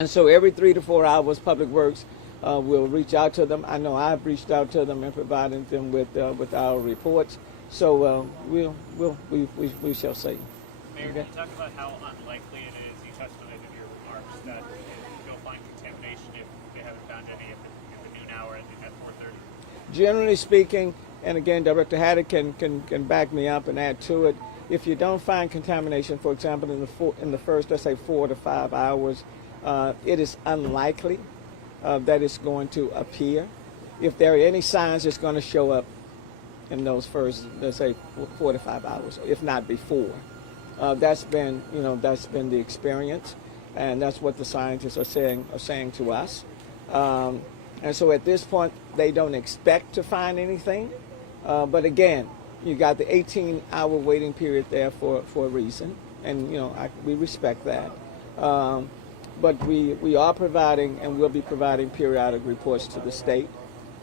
And so every 3 to 4 hours, Public Works will reach out to them. I know I've reached out to them and provided them with our reports. So we shall see. Mayor, can you talk about how unlikely it is, you touched on it in your remarks, that you'll find contamination if they haven't found any at the noon hour at 4:30? Generally speaking, and again, Director Haddock can back me up and add to it, if you don't find contamination, for example, in the first, let's say, 4 to 5 hours, it is unlikely that it's going to appear. If there are any signs, it's going to show up in those first, let's say, 4 to 5 hours, if not before. That's been the experience, and that's what the scientists are saying to us. And so at this point, they don't expect to find anything. But again, you got the 18-hour waiting period there for a reason, and we respect that. But we are providing and will be providing periodic reports to the state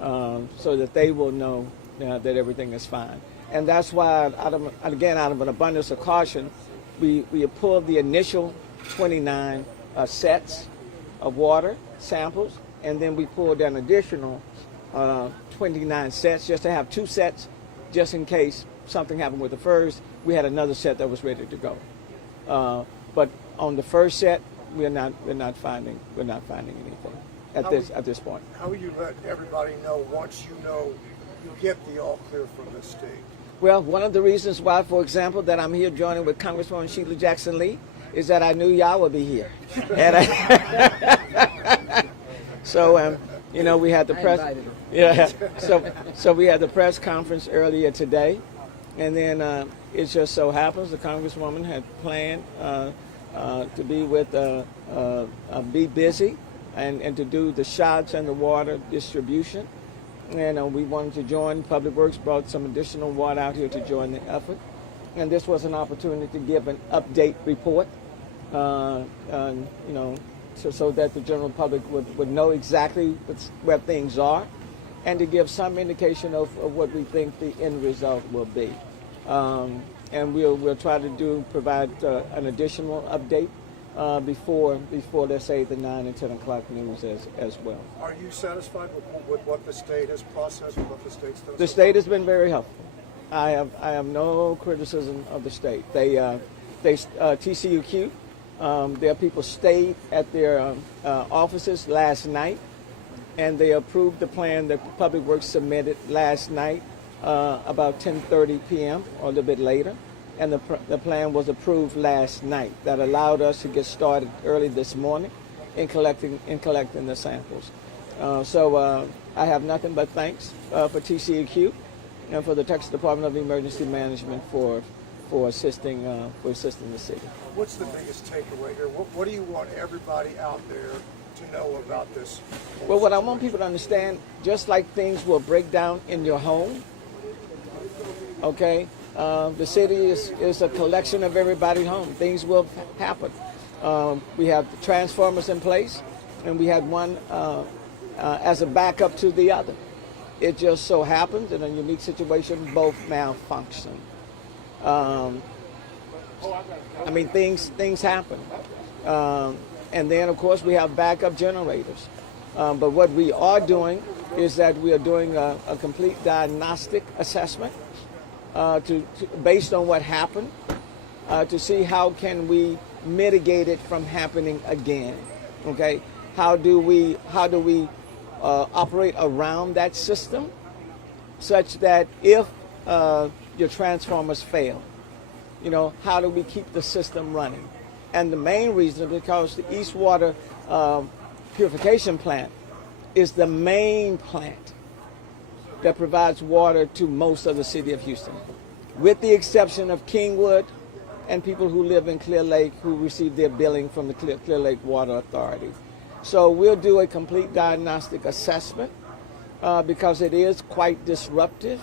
so that they will know that everything is fine. And that's why, out of an abundance of caution, we have pulled the initial 29 sets of water samples, and then we pulled an additional 29 sets just to have 2 sets, just in case something happened with the first. We had another set that was ready to go. But on the first set, we're not finding anything at this point. How will you let everybody know once you get the all clear from the state? Well, one of the reasons why, for example, that I'm here joining with Congresswoman Sheila Jackson Lee is that I knew y'all would be here. And so, we had the press. Yeah. So we had the press conference earlier today, and then it just so happens the Congresswoman had planned to be busy and to do the shots and the water distribution. And we wanted to join. Public Works brought some additional water out here to join the effort. And this was an opportunity to give an update report, so that the general public would know exactly where things are, and to give some indication of what we think the end result will be. And we'll try to provide an additional update before let's say the 9 and 10 o'clock news as well. Are you satisfied with what the state has processed, with what the state's done? The state has been very helpful. I have no criticism of the state. TCUQ, their people stayed at their offices last night, and they approved the plan that Public Works submitted last night about 10:30 p.m. or a little bit later. And the plan was approved last night. That allowed us to get started early this morning in collecting the samples. So I have nothing but thanks for TCEQ and for the Texas Department of Emergency Management for assisting the city. What's the biggest takeaway here? What do you want everybody out there to know about this? Well, what I want people to understand, just like things will break down in your home, okay? The city is a collection of everybody's home. Things will happen. We have the transformers in place, and we had one as a backup to the other. It just so happens, in a unique situation, both malfunction. Things happen. And then, of course, we have backup generators. But what we are doing is that we are doing a complete diagnostic assessment based on what happened, to see how can we mitigate it from happening again. Okay, how do we operate around that system, such that if your transformers fail, how do we keep the system running? And the main reason is because the East Water purification plant is the main plant that provides water to most of the city of Houston, with the exception of Kingwood and people who live in Clear Lake who receive their billing from the Clear Lake Water Authority. So we'll do a complete diagnostic assessment because it is quite disruptive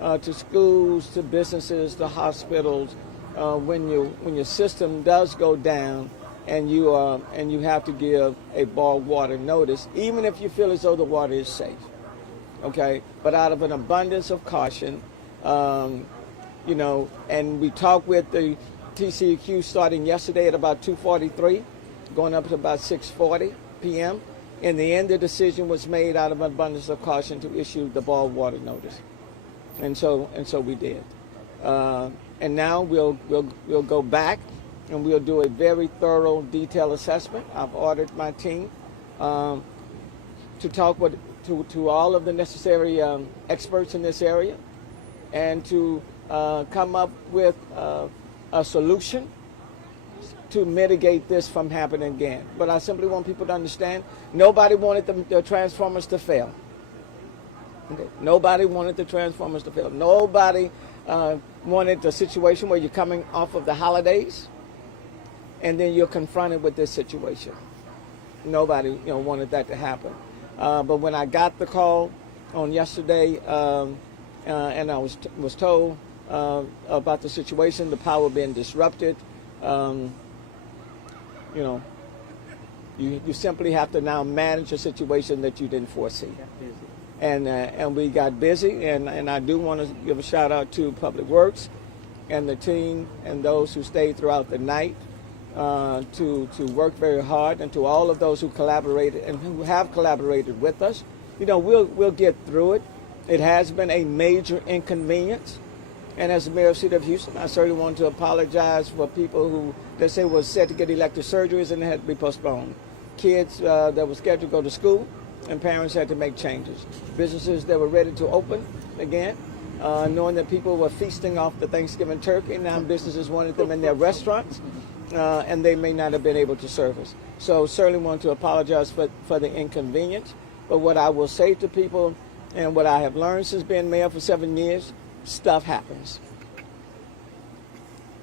to schools, to businesses, to hospitals, when your system does go down and you have to give a boil water notice, even if you feel as though the water is safe. Okay, but out of an abundance of caution, and we talked with the TCEQ starting yesterday at about 2:43, going up to about 6:40 p.m. In the end, the decision was made out of abundance of caution to issue the boil water notice, and so we did. And now we'll go back and we'll do a very thorough, detailed assessment. I've ordered my team to talk to all of the necessary experts in this area, and to come up with a solution to mitigate this from happening again. But I simply want people to understand, nobody wanted the transformers to fail. Okay? Nobody wanted the transformers to fail. Nobody wanted the situation where you're coming off of the holidays and then you're confronted with this situation. Nobody, wanted that to happen. But when I got the call on yesterday, and I was told about the situation, the power being disrupted, you simply have to now manage a situation that you didn't foresee. And we got busy, and I do want to give a shout out to Public Works and the team and those who stayed throughout the night to work very hard, and to all of those who collaborated and who have collaborated with us. We'll get through it. It has been a major inconvenience. And as the mayor of the city of Houston, I certainly want to apologize for people who, they say, was set to get elective surgeries and they had to be postponed. Kids that were scheduled to go to school, and parents had to make changes. Businesses that were ready to open again, knowing that people were feasting off the Thanksgiving turkey, now businesses wanted them in their restaurants, and they may not have been able to service. So certainly want to apologize for the inconvenience. But what I will say to people, and what I have learned since being mayor for 7 years, stuff happens.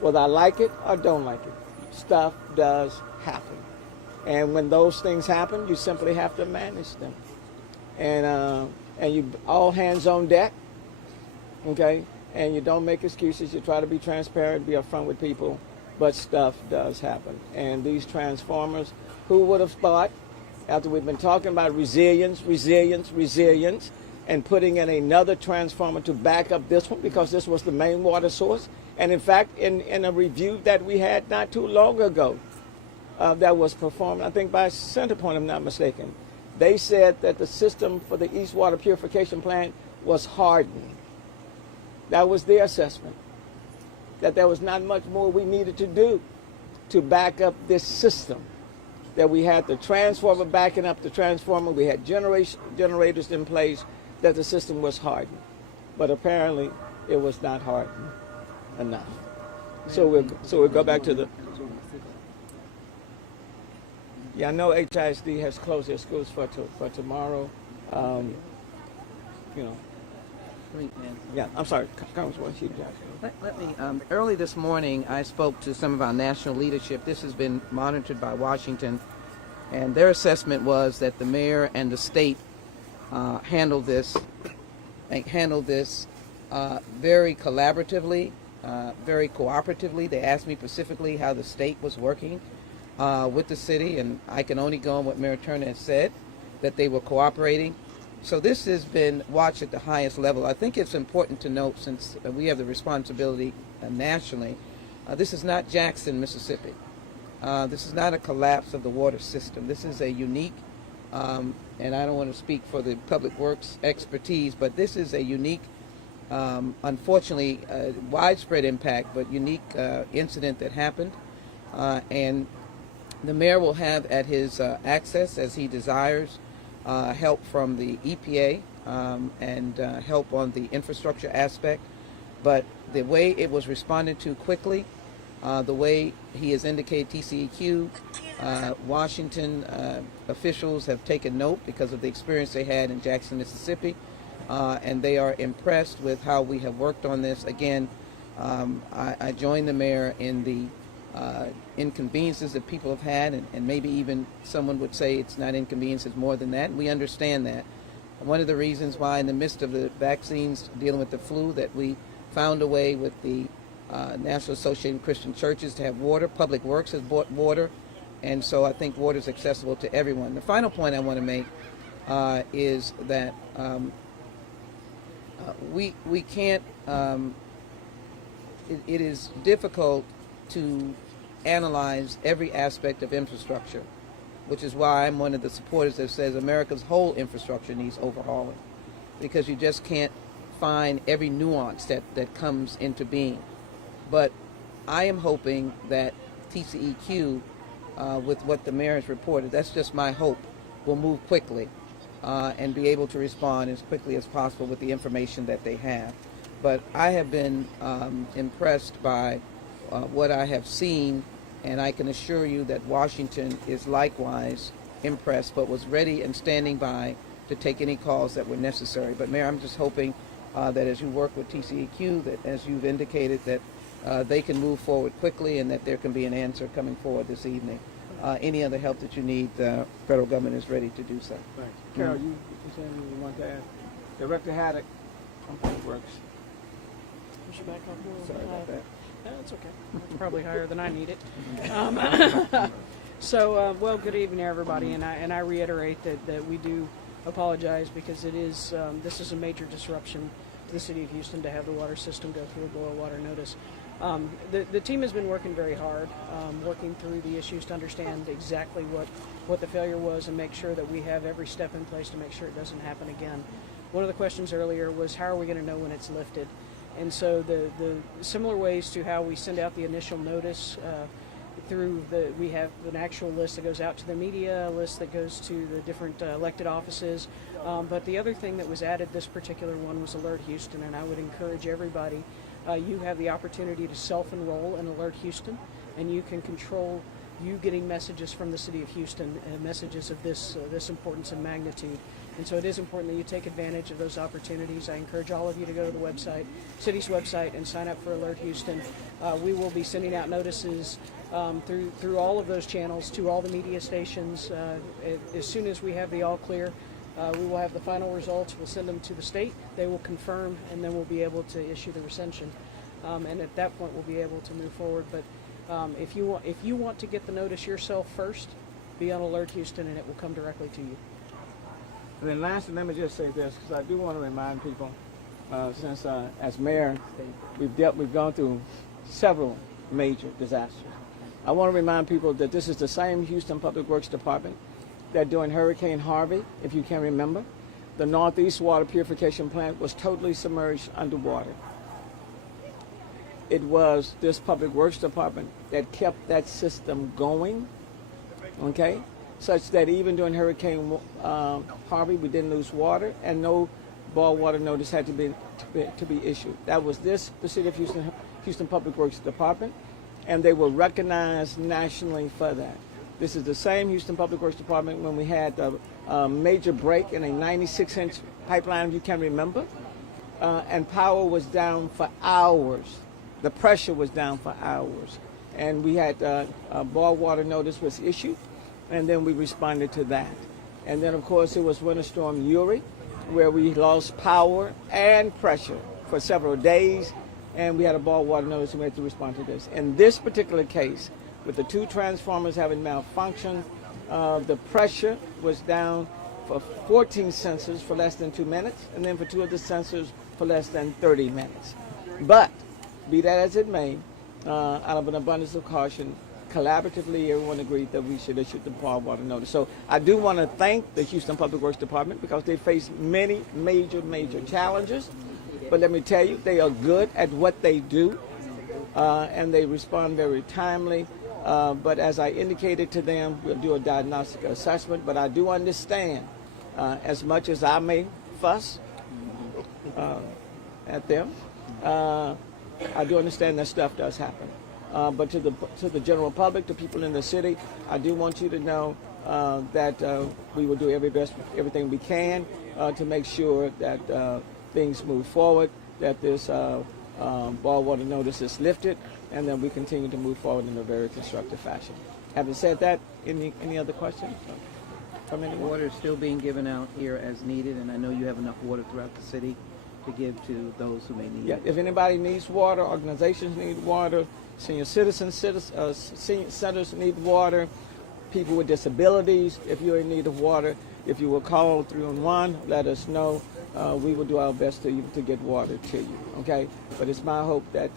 Whether I like it or don't like it, stuff does happen. And when those things happen, you simply have to manage them. And you all hands on deck, okay? And you don't make excuses. You try to be transparent, be upfront with people, but stuff does happen. And these transformers, who would have thought, after we've been talking about resilience, and putting in another transformer to back up this one, because this was the main water source. And in fact, in a review that we had not too long ago, that was performed, I think by Centerpoint, if I'm not mistaken, they said that the system for the East Water Purification Plant was hardened. That was their assessment, that there was not much more we needed to do to back up this system. That we had the transformer backing up the transformer, we had generators in place, that the system was hardened. But apparently it was not hardened enough. So we'll go back to the... Yeah, I know HISD has closed their schools for tomorrow. Yeah, I'm sorry, Congresswoman Chief Jackson. Let me, early this morning, I spoke to some of our national leadership. This has been monitored by Washington, and their assessment was that the mayor and the state handled this very collaboratively, very cooperatively. They asked me specifically how the state was working with the city, and I can only go on what Mayor Turner has said, that they were cooperating. So this has been watched at the highest level. I think it's important to note, since we have the responsibility nationally, this is not Jackson, Mississippi. This is not a collapse of the water system. This is a unique, and I don't want to speak for the Public Works expertise, but this is a unique, unfortunately, widespread impact, but unique incident that happened. And the mayor will have at his access, as he desires, help from the EPA and help on the infrastructure aspect. But the way it was responded to quickly, the way he has indicated, TCEQ, Washington officials have taken note because of the experience they had in Jackson, Mississippi, and they are impressed with how we have worked on this. Again, I join the mayor in the inconveniences that people have had, and maybe even someone would say it's not inconvenience, it's more than that. We understand that. One of the reasons why in the midst of the vaccines dealing with the flu that we found a way with the National Association of Christian Churches to have water. Public Works has bought water, and so I think water is accessible to everyone. The final point I want to make is that we can't, it is difficult to analyze every aspect of infrastructure, which is why I'm one of the supporters that says America's whole infrastructure needs overhauling, because you just can't find every nuance that comes into being. But I am hoping that TCEQ, with what the mayor has reported, that's just my hope, will move quickly and be able to respond as quickly as possible with the information that they have. But I have been impressed by what I have seen, and I can assure you that Washington is likewise impressed, but was ready and standing by to take any calls that were necessary. But Mayor, I'm just hoping that as you work with TCEQ, that as you've indicated, that they can move forward quickly and that there can be an answer coming forward this evening. Any other help that you need, the federal government is ready to do so. Thanks. Carol, you saying you want to add? Director Haddock on Public Works. Push it back up a little. Sorry about that. No, it's okay. It's probably higher than I need it. Well, good evening, everybody, and I reiterate that we do apologize because it is this is a major disruption to the city of Houston to have the water system go through a boil water notice. The team has been working very hard, working through the issues to understand exactly what the failure was and make sure that we have every step in place to make sure it doesn't happen again. One of the questions earlier was how are we going to know when it's lifted? And so the similar ways to how we send out the initial notice we have an actual list that goes out to the media, a list that goes to the different elected offices. But the other thing that was added, this particular one, was Alert Houston, and I would encourage everybody, you have the opportunity to self-enroll in Alert Houston, and you can control you getting messages from the city of Houston, messages of this importance and magnitude. And so it is important that you take advantage of those opportunities. I encourage all of you to go to the website, city's website, and sign up for Alert Houston. We will be sending out notices through all of those channels to all the media stations. As soon as we have the all clear, we will have the final results. We'll send them to the state. They will confirm, and then we'll be able to issue the recension. And at that point, we'll be able to move forward. But if you want to get the notice yourself first, be on Alert Houston, and it will come directly to you. And then lastly, let me just say this, because I do want to remind people, since as mayor, we've gone through several major disasters. I want to remind people that this is the same Houston Public Works Department that during Hurricane Harvey, if you can remember, the Northeast Water Purification Plant was totally submerged underwater. It was this Public Works Department that kept that system going, okay, such that even during Hurricane Harvey, we didn't lose water and no boil water notice had to be issued. That was the City of Houston Public Works Department, and they were recognized nationally for that. This is the same Houston Public Works Department when we had a major break in a 96-inch pipeline, if you can remember, and power was down for hours. The pressure was down for hours. And we had a boil water notice was issued, and then we responded to that. And then, of course, it was Winter Storm Uri, where we lost power and pressure for several days, and we had a boil water notice, and we had to respond to this. In this particular case, with the two transformers having malfunctioned, the pressure was down for 14 sensors for less than 2 minutes, and then for two of the sensors for less than 30 minutes. But, be that as it may, out of an abundance of caution, collaboratively, everyone agreed that we should issue the boil water notice. So I do want to thank the Houston Public Works Department because they face many major challenges. But let me tell you, they are good at what they do, and they respond very timely. But as I indicated to them, we'll do a diagnostic assessment. But I do understand, as much as I may fuss at them, I do understand that stuff does happen. But to the general public, to people in the city, I do want you to know that we will do everything we can to make sure that things move forward, that this boil water notice is lifted, and then we continue to move forward in a very constructive fashion. Having said that, any other questions from anyone? Water is still being given out here as needed, and I know you have enough water throughout the city to give to those who may need it. If anybody needs water, organizations need water, senior centers need water, people with disabilities, if you're in need of water, if you will call 311, let us know. We will do our best to get water to you, okay? But it's my hope that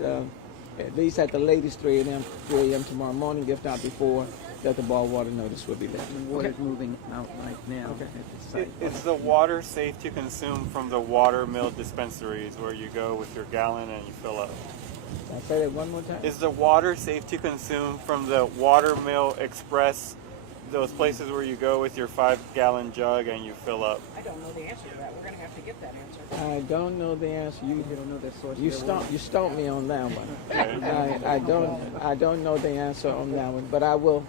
at least at the latest 3 a.m. tomorrow morning, if not before, that the boil water notice will be there. The water's moving out right now Okay. at the site. Is the water safe to consume from the water mill dispensaries where you go with your gallon and you fill up? Can I say that one more time? Is the water safe to consume from the water mill express, those places where you go with your 5-gallon jug and you fill up? I don't know the answer to that. We're going to have to get that answer. I don't know the answer. You don't know that source. you stumped me on that one. I don't know the answer on that one, but I will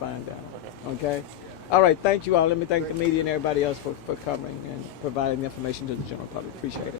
find out. Okay. All right. Thank you all. Let me thank the media and everybody else for covering and providing the information to the general public. Appreciate it.